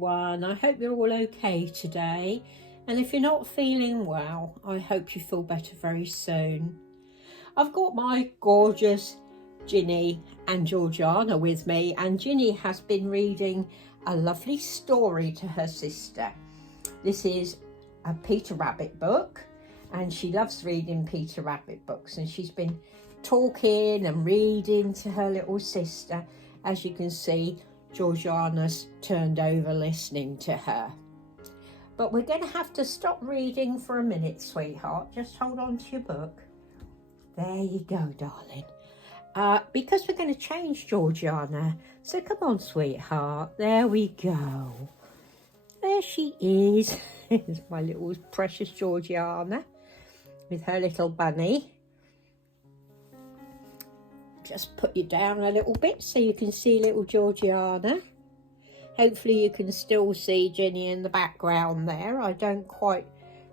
everyone. I hope you're all okay today. And if you're not feeling well, I hope you feel better very soon. I've got my gorgeous Ginny and Georgianna with me, and Ginny has been reading a lovely story to her sister. This is a Peter Rabbit book, and she loves reading Peter Rabbit books, and she's been talking and reading to her little sister. As you can see, Georgianna's turned over listening to her. But we're going to have to stop reading for a minute, sweetheart. Just hold on to your book. There you go, darling. Because we're going to change Georgianna. So come on, sweetheart. There we go. There she is. It's my little precious Georgianna with her little bunny. Just put you down a little bit so you can see little Georgianna. Hopefully you can still see Ginny in the background there. I don't quite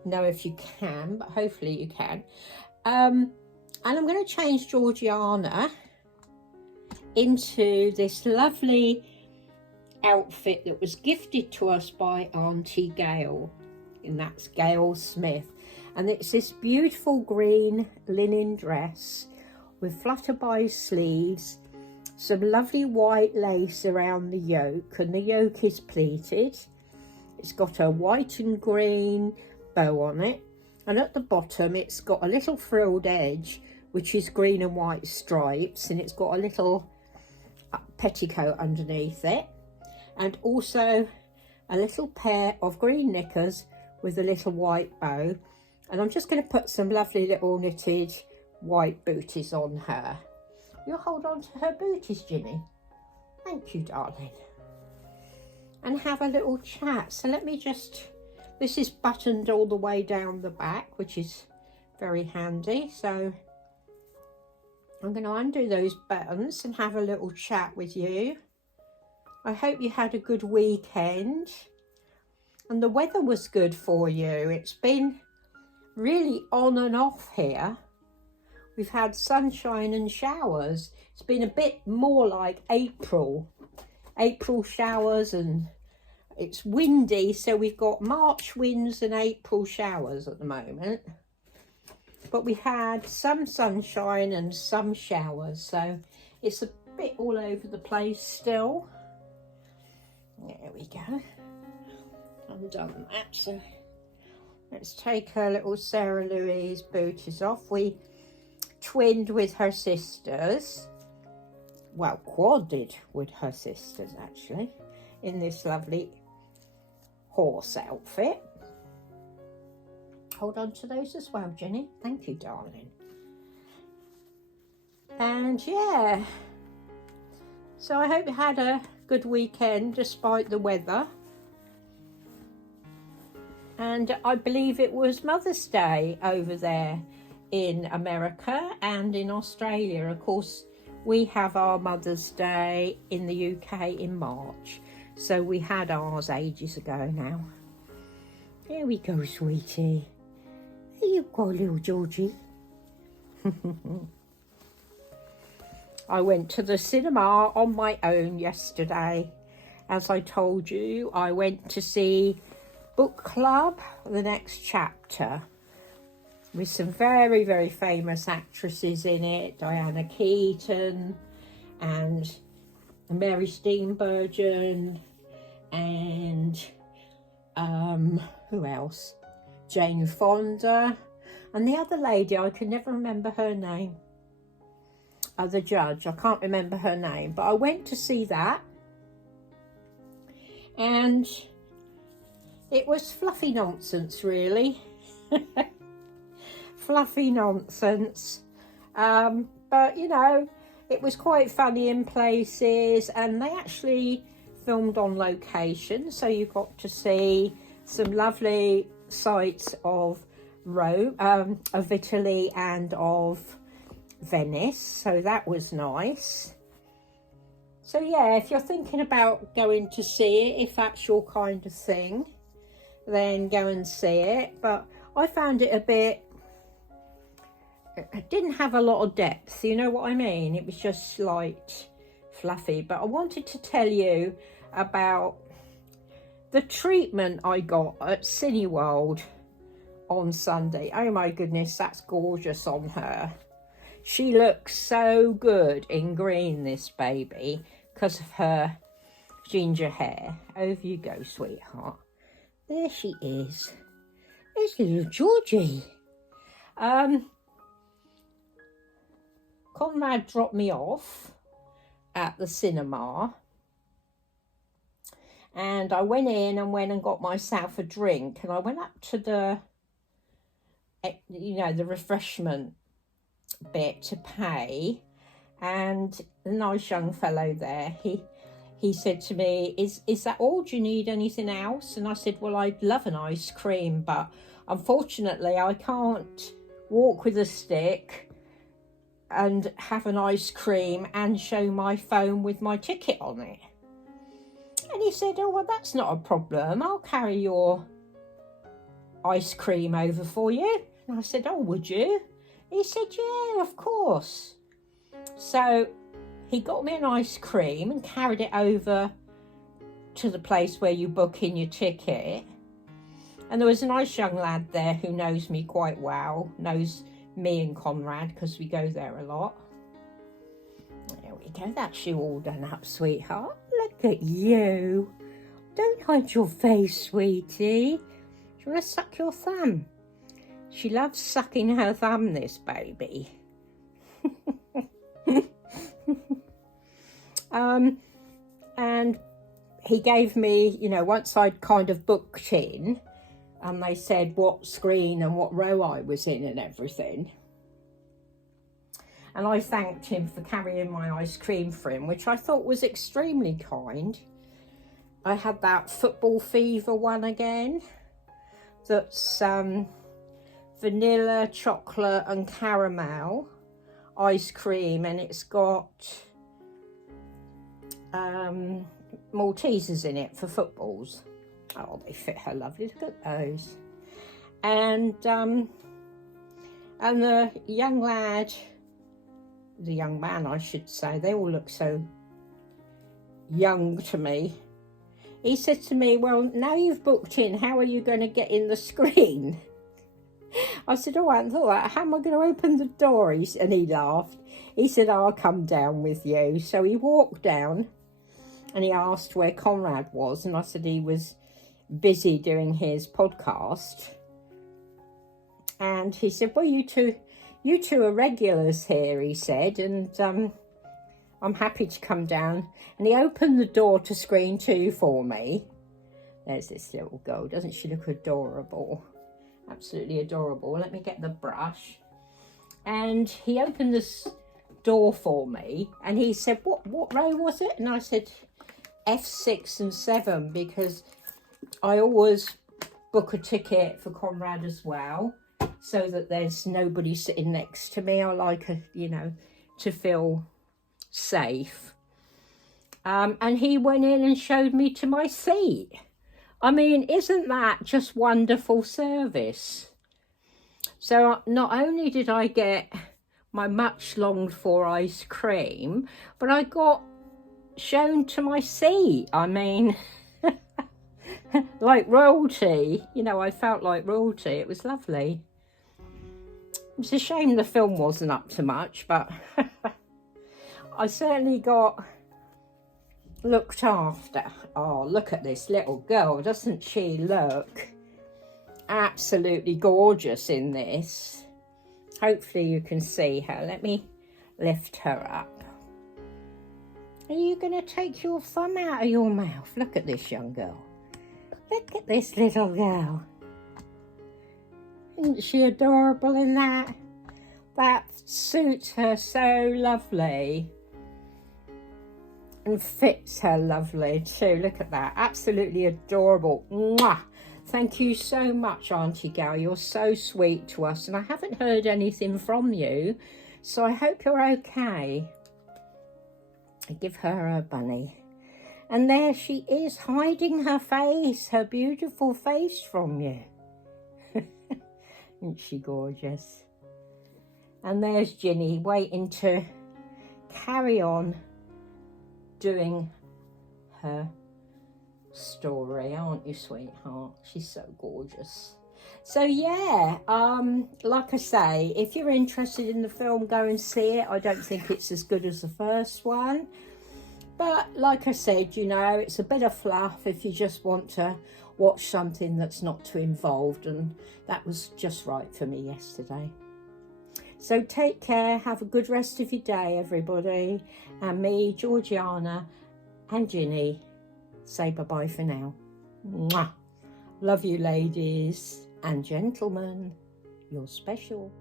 know if you can, but hopefully you can. And I'm going to change Georgianna into this lovely outfit that was gifted to us by Auntie Gale, and that's Gale Smith. And it's this beautiful green linen dress with flutterby sleeves, some lovely white lace around the yoke, and the yoke is pleated. It's got a white and green bow on it, and at the bottom it's got a little frilled edge which is green and white stripes, and it's got a little petticoat underneath it, and also a little pair of green knickers with a little white bow. And I'm just going to put some lovely little knitted white booties on her. You'll hold on to her booties, Ginny. Thank you, darling. And have a little chat. So let me just, this is buttoned all the way down the back, which is very handy. So I'm going to undo those buttons and have a little chat with you. I hope you had a good weekend and the weather was good for you. It's been really on and off here. We've had sunshine and showers. It's been a bit more like April showers, and it's windy, so we've got March winds and April showers at the moment. But we had some sunshine and some showers, so it's a bit all over the place still. There we go. I've done that, so let's take her little Sarah Louise booties off. We twinned with her sisters, well, quadded with her sisters actually, in this lovely horse outfit. Hold on to those as well, Ginny. Thank you, darling. And yeah, so I hope you had a good weekend despite the weather. And I believe it was Mother's Day over there in America and in Australia. Of course, we have our Mother's Day in the UK in March, so we had ours ages ago now. There we go, sweetie. There you go, little Georgie. I went to the cinema on my own yesterday. As I told you, I went to see Book Club, the next chapter, with some very, very famous actresses in it. Diana Keaton and Mary Steenburgen and who else? Jane Fonda, and the other lady, I can never remember her name. The judge, I can't remember her name, but I went to see that, and it was fluffy nonsense, really. Fluffy nonsense, but you know, it was quite funny in places, and they actually filmed on location, so you got to see some lovely sights of Rome, of Italy and of Venice, so that was nice. So yeah, if you're thinking about going to see it, if that's your kind of thing, then go and see it. But I found it a bit, it didn't have a lot of depth, you know what I mean? It was just light, fluffy. But I wanted to tell you about the treatment I got at Cineworld on Sunday, oh my goodness, that's gorgeous on her. She looks so good in green, this baby, because of her ginger hair. Over you go, sweetheart. There she is. There's little Georgie. Conrad dropped me off at the cinema, and I went in and got myself a drink, and I went up to the, the refreshment bit to pay, and the nice young fellow there, he said to me, is that all? Do you need anything else? And I said, well, I'd love an ice cream, but unfortunately I can't walk with a stick and have an ice cream and show my phone with my ticket on it. And he said, oh, well, that's not a problem. I'll carry your ice cream over for you. And I said, oh, would you? He said, yeah, of course. So he got me an ice cream and carried it over to the place where you book in your ticket. And there was a nice young lad there who knows me quite well, knows me and Conrad, because we go there a lot. There we go, that's you all done up, sweetheart. Look at you. Don't hide your face, sweetie. Do you want to suck your thumb? She loves sucking her thumb, this baby. And he gave me, once I'd kind of booked in, and they said what screen and what row I was in and everything. And I thanked him for carrying my ice cream for him, which I thought was extremely kind. I had that football fever one again. That's vanilla, chocolate and caramel ice cream, and it's got Maltesers in it for footballs. Oh, they fit her lovely. Look at those. And the young lad, the young man, I should say, they all look so young to me. He said to me, well, now you've booked in, how are you going to get in the screen? I said, oh, I hadn't thought that. How am I going to open the door? And he laughed. He said, oh, I'll come down with you. So he walked down and he asked where Conrad was. And I said he was busy doing his podcast. And he said, well, you two are regulars here, he said. And I'm happy to come down. And he opened the door to screen 2 for me. There's this little girl. Doesn't she look adorable? Absolutely adorable. Let me get the brush. And he opened this door for me. And he said, what row was it? And I said, F6 and 7, because I always book a ticket for Conrad as well, so that there's nobody sitting next to me. I like, to feel safe. And he went in and showed me to my seat. I mean, isn't that just wonderful service? So not only did I get my much longed for ice cream, but I got shown to my seat. I mean, like royalty. I felt like royalty. It was lovely. It's a shame the film wasn't up to much, but I certainly got looked after. Oh, look at this little girl. Doesn't she look absolutely gorgeous in this? Hopefully you can see her. Let me lift her up. Are you going to take your thumb out of your mouth? Look at this young girl. Look at this little girl. Isn't she adorable in that? That suits her so lovely. And fits her lovely too. Look at that. Absolutely adorable. Mwah! Thank you so much, Auntie Gale. You're so sweet to us. And I haven't heard anything from you, so I hope you're okay. I give her a bunny. And there she is, hiding her face, her beautiful face from you. Isn't she gorgeous? And there's Ginny waiting to carry on doing her story, aren't you, sweetheart? She's so gorgeous. So yeah, like I say, if you're interested in the film, go and see it. I don't think it's as good as the first one, but like I said, you know, it's a bit of fluff if you just want to watch something that's not too involved, and that was just right for me yesterday. So take care, have a good rest of your day, everybody, and me, Georgiana and Ginny say bye-bye for now. Mwah. Love you, ladies and gentlemen. You're special.